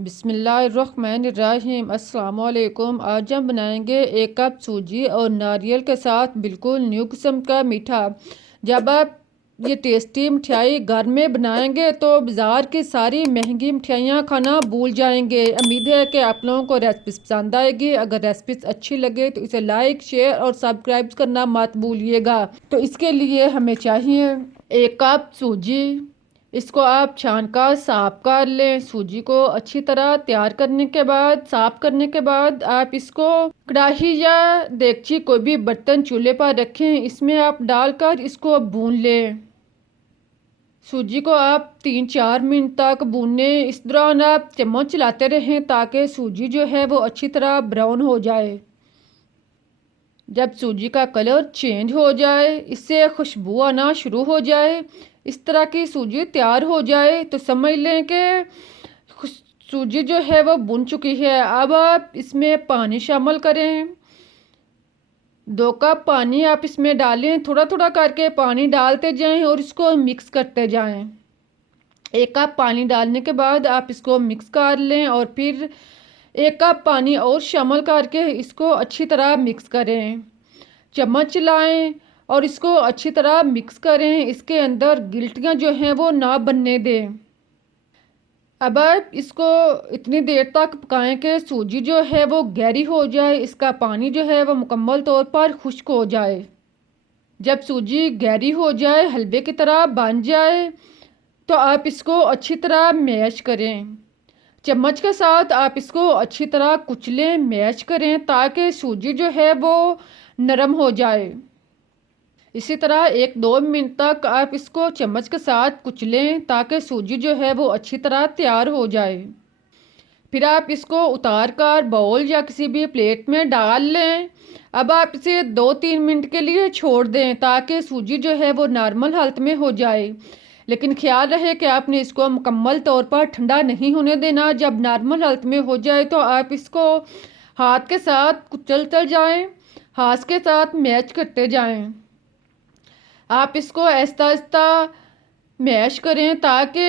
बिस्मिल्लाहिर्रहमानिर्रहीम। अस्सलाम वालेकुम। आज हम बनाएंगे 1 कप सूजी और नारियल के साथ बिल्कुल न्यू किस्म का मीठा। जब आप ये टेस्टी मिठाई घर में बनाएंगे तो बाज़ार की सारी महंगी मिठाइयाँ खाना भूल जाएंगे। उम्मीद है कि आप लोगों को रेसिपी पसंद आएगी। अगर रेसिपी अच्छी लगे तो इसे लाइक, शेयर और सब्सक्राइब करना मत भूलिएगा। तो इसके लिए हमें चाहिए 1 कप सूजी। इसको आप छान कर साफ कर लें। सूजी को अच्छी तरह तैयार करने के बाद, साफ करने के बाद आप इसको कढ़ाई या देगची कोई भी बर्तन चूल्हे पर रखें। इसमें आप डालकर इसको भून लें। सूजी को आप 3-4 मिनट तक भूनें। इस दौरान आप चम्मच चलाते रहें ताकि सूजी जो है वो अच्छी तरह ब्राउन हो जाए। जब सूजी का कलर चेंज हो जाए, इससे खुशबू आना शुरू हो जाए, इस तरह की सूजी तैयार हो जाए तो समझ लें कि सूजी जो है वो भुन चुकी है। अब आप इसमें पानी शामिल करें। 2 कप पानी आप इसमें डालें। थोड़ा थोड़ा करके पानी डालते जाएं और इसको मिक्स करते जाएं। 1 कप पानी डालने के बाद आप इसको मिक्स कर लें और फिर 1 कप पानी और शामिल करके इसको अच्छी तरह मिक्स करें। चम्मच चलाएं और इसको अच्छी तरह मिक्स करें। इसके अंदर गिल्टियाँ जो हैं वो ना बनने दें। अब आप इसको इतनी देर तक पकाएं कि सूजी जो है वो गहरी हो जाए, इसका पानी जो है वो मुकम्मल तौर पर खुश्क हो जाए। जब सूजी गहरी हो जाए, हलवे की तरह बन जाए, तो आप इसको अच्छी तरह मैश करें। चम्मच के साथ आप इसको अच्छी तरह कुचलें, मैश करें ताकि सूजी जो है वो नरम हो जाए। इसी तरह 1-2 मिनट तक आप इसको चम्मच के साथ कुचलें ताकि सूजी जो है वो अच्छी तरह तैयार हो जाए। फिर आप इसको उतार कर बाउल या किसी भी प्लेट में डाल लें। अब आप इसे 2-3 मिनट के लिए छोड़ दें ताकि सूजी जो है वो नॉर्मल हालत में हो जाए। लेकिन ख्याल रहे कि आपने इसको मुकम्मल तौर पर ठंडा नहीं होने देना। जब नॉर्मल हालत में हो जाए तो आप इसको हाथ के साथ कुचलते जाएं, हाथ के साथ मैश करते जाएं। आप इसको आहिस्ता आहिस्ता मैश करें ताकि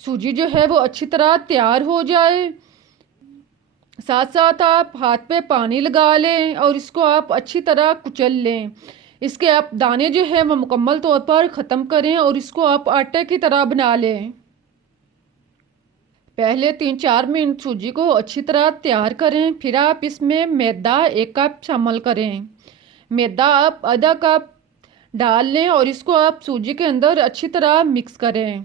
सूजी जो है वो अच्छी तरह तैयार हो जाए। साथ साथ आप हाथ पे पानी लगा लें और इसको आप अच्छी तरह कुचल लें। इसके आप दाने जो है वो मुकम्मल तौर पर ख़त्म करें और इसको आप आटे की तरह बना लें। पहले 3-4 मिनट सूजी को अच्छी तरह तैयार करें। फिर आप इसमें मैदा 1 कप शामिल करें। मैदा आप आधा कप डाल लें और इसको आप सूजी के अंदर अच्छी तरह मिक्स करें।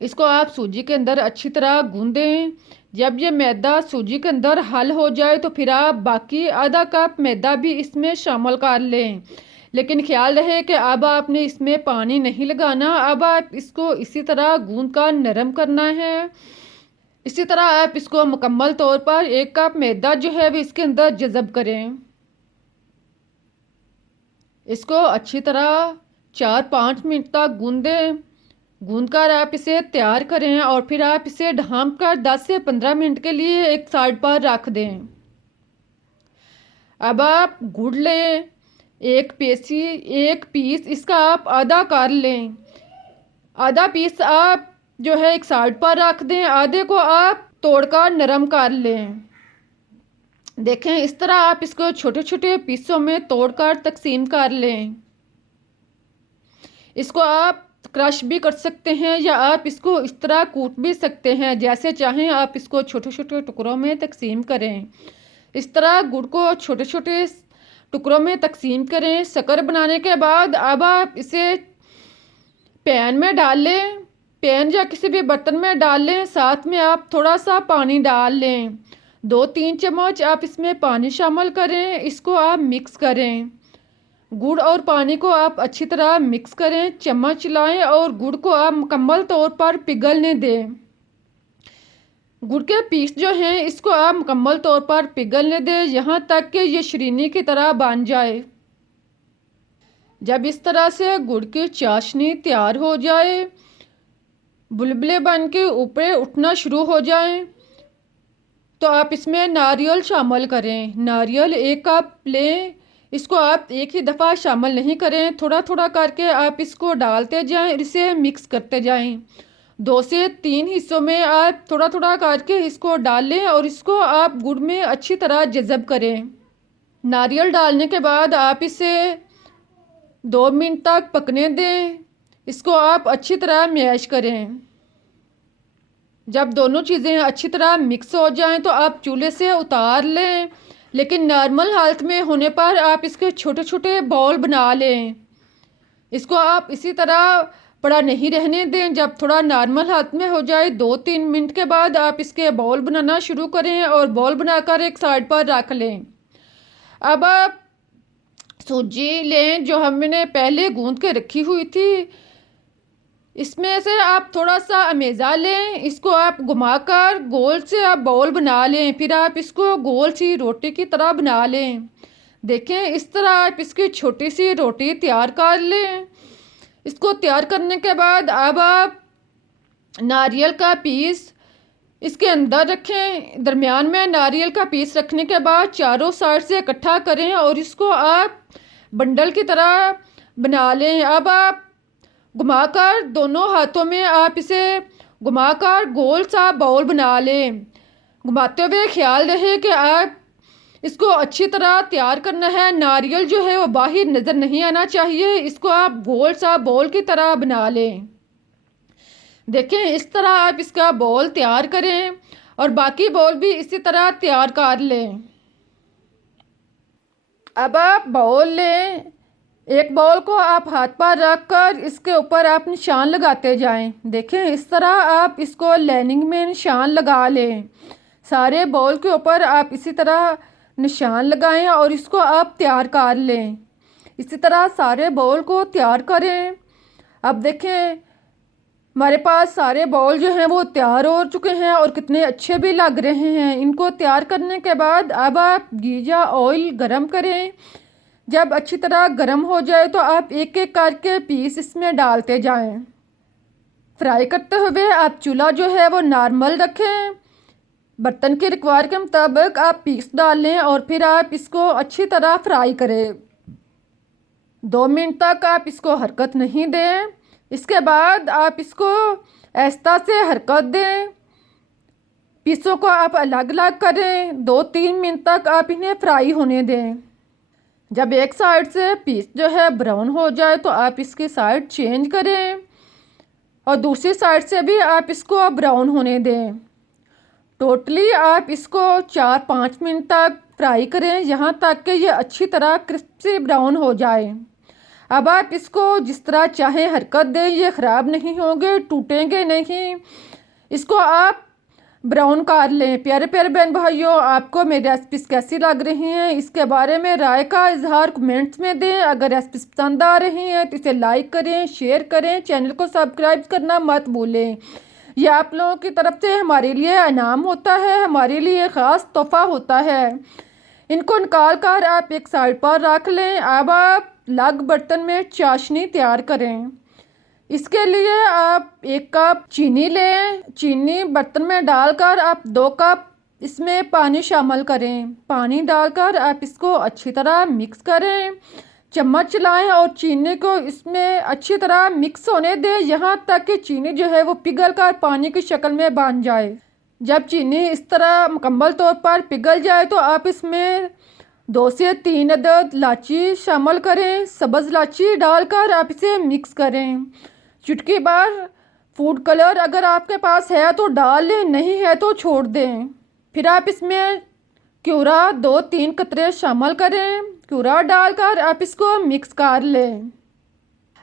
इसको आप सूजी के अंदर अच्छी तरह गूंदें। जब ये मैदा सूजी के अंदर हल हो जाए तो फिर आप बाकी आधा कप मैदा भी इसमें शामिल कर लें। लेकिन ख्याल रहे कि अब आपने इसमें पानी नहीं लगाना। अब आप इसको इसी तरह गूंद कर नरम करना है। इसी तरह आप इसको मुकम्मल तौर पर 1 कप मैदा जो है वो इसके अंदर जज़ब करें। इसको अच्छी तरह 4-5 मिनट तक गूंदें। गूंद कर आप इसे तैयार करें और फिर आप इसे ढाँप कर 10 से 15 मिनट के लिए एक साइड पर रख दें। अब आप गुड़ लें, एक पीस इसका आप आधा कर लें। आधा पीस आप जो है एक साइड पर रख दें, आधे को आप तोड़कर नरम कर लें। देखें इस तरह आप इसको छोटे छोटे पीसों में तोड़कर तकसीम कर लें। इसको आप क्रश भी कर सकते हैं या आप इसको इस तरह कूट भी सकते हैं। जैसे चाहें आप इसको छोटे छोटे टुकड़ों में तकसीम करें। इस तरह गुड़ को छोटे छोटे टुकड़ों में तकसीम करें। शक्कर बनाने के बाद अब आप इसे पैन में डाल लें। पैन या किसी भी बर्तन में डाल लें। साथ में आप थोड़ा सा पानी डाल लें। 2-3 चम्मच आप इसमें पानी शामिल करें। इसको आप मिक्स करें। गुड़ और पानी को आप अच्छी तरह मिक्स करें। चम्मच चलाएं और गुड़ को आप मुकम्मल तौर पर पिघलने दें। गुड़ के पीस जो हैं इसको आप मुकम्मल तौर पर पिघलने दें यहाँ तक कि ये शरीनी की तरह बन जाए। जब इस तरह से गुड़ की चाशनी तैयार हो जाए, बुलबुले बन के ऊपर उठना शुरू हो जाए, तो आप इसमें नारियल शामिल करें। नारियल 1 कप लें। इसको आप एक ही दफ़ा शामिल नहीं करें, थोड़ा थोड़ा करके आप इसको डालते जाएं और इसे मिक्स करते जाएं। 2 से 3 हिस्सों में आप थोड़ा थोड़ा करके इसको डाल लें और इसको आप गुड़ में अच्छी तरह जज़ब करें। नारियल डालने के बाद आप इसे 2 मिनट तक पकने दें। इसको आप अच्छी तरह मैश करें। जब दोनों चीज़ें अच्छी तरह मिक्स हो जाएं तो आप चूल्हे से उतार लें, लेकिन नॉर्मल हालत में होने पर आप इसके छोटे छोटे बॉल बना लें। इसको आप इसी तरह पड़ा नहीं रहने दें। जब थोड़ा नॉर्मल हालत में हो जाए 2-3 मिनट के बाद आप इसके बॉल बनाना शुरू करें और बॉल बनाकर एक साइड पर रख लें। अब आप सूजी लें जो हमने पहले गूंद के रखी हुई थी। इसमें से आप थोड़ा सा अमेज़ा लें, इसको आप घुमाकर गोल से आप बॉल बना लें। फिर आप इसको गोल सी रोटी की तरह बना लें। देखें, इस तरह आप इसकी छोटी सी रोटी तैयार कर लें। इसको तैयार करने के बाद अब आप नारियल का पीस इसके अंदर रखें। दरमियान में नारियल का पीस रखने के बाद चारों साइड से इकट्ठा करें और इसको आप बंडल की तरह बना लें। अब आप घुमाकर दोनों हाथों में आप इसे घुमाकर गोल सा बाउल बना लें। घुमाते हुए ख्याल रहे कि आप इसको अच्छी तरह तैयार करना है। नारियल जो है वो बाहर नज़र नहीं आना चाहिए। इसको आप गोल सा बॉल की तरह बना लें। देखें, इस तरह आप इसका बॉल तैयार करें और बाकी बॉल भी इसी तरह तैयार कर लें। अब आप बॉल लें, एक बॉल को आप हाथ पर रख कर इसके ऊपर आप निशान लगाते जाएं। देखें, इस तरह आप इसको लाइनिंग में निशान लगा लें। सारे बॉल के ऊपर आप इसी तरह निशान लगाएं और इसको आप तैयार कर लें। इसी तरह सारे बॉल को तैयार करें। अब देखें, हमारे पास सारे बॉल जो हैं वो तैयार हो चुके हैं और कितने अच्छे भी लग रहे हैं। इनको तैयार करने के बाद अब आप घी या ऑयल गरम करें। जब अच्छी तरह गरम हो जाए तो आप एक एक करके पीस इसमें डालते जाएं। फ्राई करते हुए आप चूल्हा जो है वो नॉर्मल रखें। बर्तन के रिक्वायर के मुताबिक आप पीस डाल लें और फिर आप इसको अच्छी तरह फ्राई करें। 2 मिनट तक आप इसको हरकत नहीं दें। इसके बाद आप इसको आहिस्ता से हरकत दें। पीसों को आप अलग अलग करें। 2-3 मिनट तक आप इन्हें फ्राई होने दें। जब एक साइड से पीस जो है ब्राउन हो जाए तो आप इसकी साइड चेंज करें और दूसरी साइड से भी आप इसको ब्राउन होने दें। टोटली आप इसको 4-5 मिनट तक फ्राई करें, यहाँ तक कि ये अच्छी तरह क्रिस्पी ब्राउन हो जाए। अब आप इसको जिस तरह चाहें हरकत दें, ये ख़राब नहीं होंगे, टूटेंगे नहीं। इसको आप ब्राउन कर लें। प्यारे प्यारे बहन भाइयों, आपको मेरी रेसिपीज़ कैसी लग रही हैं इसके बारे में राय का इजहार कमेंट्स में दें। अगर रेसिपीज़ पसंद आ रही हैं तो इसे लाइक करें, शेयर करें, चैनल को सब्सक्राइब करना मत भूलें। यह आप लोगों की तरफ से हमारे लिए इनाम होता है, हमारे लिए ख़ास तोहफ़ा होता है। इनको निकाल कर आप एक साइड पर रख लें। अब आप अलग बर्तन में चाशनी तैयार करें। इसके लिए आप 1 कप चीनी लें। चीनी बर्तन में डालकर आप 2 कप इसमें पानी शामिल करें। पानी डालकर आप इसको अच्छी तरह मिक्स करें। चम्मच चलाएं और चीनी को इसमें अच्छी तरह मिक्स होने दें, यहाँ तक कि चीनी जो है वो पिघल कर पानी की शक्ल में बन जाए। जब चीनी इस तरह मुकम्मल तौर पर पिघल जाए तो आप इसमें 2 से 3 अदद इलायची शामिल करें। सब्ज़ इलायची डालकर आप इसे मिक्स करें। चुटकी भर फूड कलर अगर आपके पास है तो डाल लें, नहीं है तो छोड़ दें। फिर आप इसमें क्यूरा 2-3 कतरे शामिल करें। क्यूरा डालकर आप इसको मिक्स कर लें।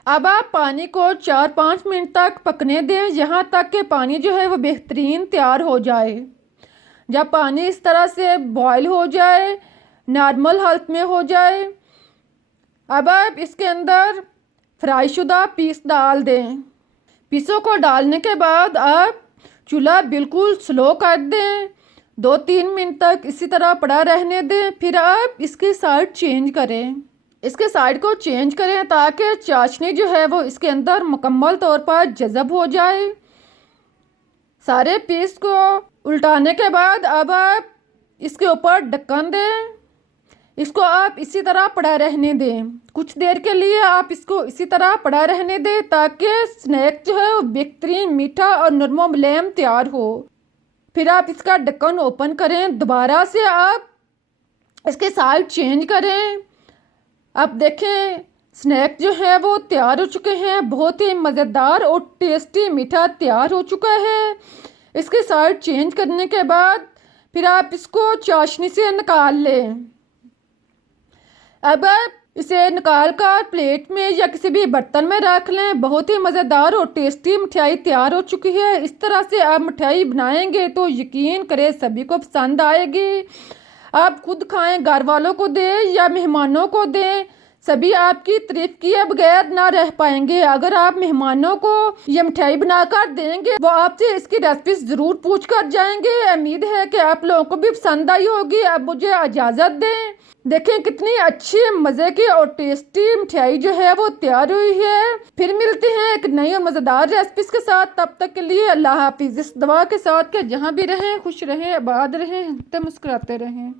अब आप पानी को 4-5 मिनट तक पकने दें, यहाँ तक कि पानी जो है वो बेहतरीन तैयार हो जाए। जब पानी इस तरह से बॉयल हो जाए, नॉर्मल हालत में हो जाए, अब आप इसके अंदर फ्राई शुदा पीस डाल दें। पीसों को डालने के बाद आप चूल्हा बिल्कुल स्लो कर दें। 2-3 मिनट तक इसी तरह पड़ा रहने दें। फिर आप इसकी साइड चेंज करें। इसके साइड को चेंज करें ताकि चाशनी जो है वो इसके अंदर मुकम्मल तौर पर जज़ब हो जाए। सारे पीस को उल्टाने के बाद अब आप इसके ऊपर ढक्कन दें। इसको आप इसी तरह पड़ा रहने दें। कुछ देर के लिए आप इसको इसी तरह पड़ा रहने दें ताकि स्नैक जो है वो बेहतरीन मीठा और नरम मुलायम तैयार हो। फिर आप इसका ढक्कन ओपन करें, दोबारा से आप इसके साइड चेंज करें। अब देखें स्नैक जो है वो तैयार हो चुके हैं, बहुत ही मज़ेदार और टेस्टी मीठा तैयार हो चुका है। इसके साइड चेंज करने के बाद फिर आप इसको चाशनी से निकाल लें। अब आप इसे निकाल कर प्लेट में या किसी भी बर्तन में रख लें। बहुत ही मज़ेदार और टेस्टी मिठाई तैयार हो चुकी है। इस तरह से आप मिठाई बनाएंगे तो यकीन करें सभी को पसंद आएगी। आप खुद खाएं, घर वालों को दें या मेहमानों को दें, सभी आपकी तारीफ किए बगैर ना रह पाएंगे। अगर आप मेहमानों को ये मिठाई बनाकर देंगे वो आपसे इसकी रेसिपी ज़रूर पूछ कर जाएंगे। उम्मीद है कि आप लोगों को भी पसंद आई होगी। अब मुझे इजाज़त दें। देखें कितनी अच्छी मज़े की और टेस्टी मिठाई जो है वो तैयार हुई है। फिर मिलते हैं एक नई और मज़ेदार रेसिपीज़ के साथ। तब तक के लिए अल्लाह हाफिज़। इस दुआ के साथ कि जहाँ भी रहें खुश रहें, आबाद रहें, हंसते मुस्कुराते रहें।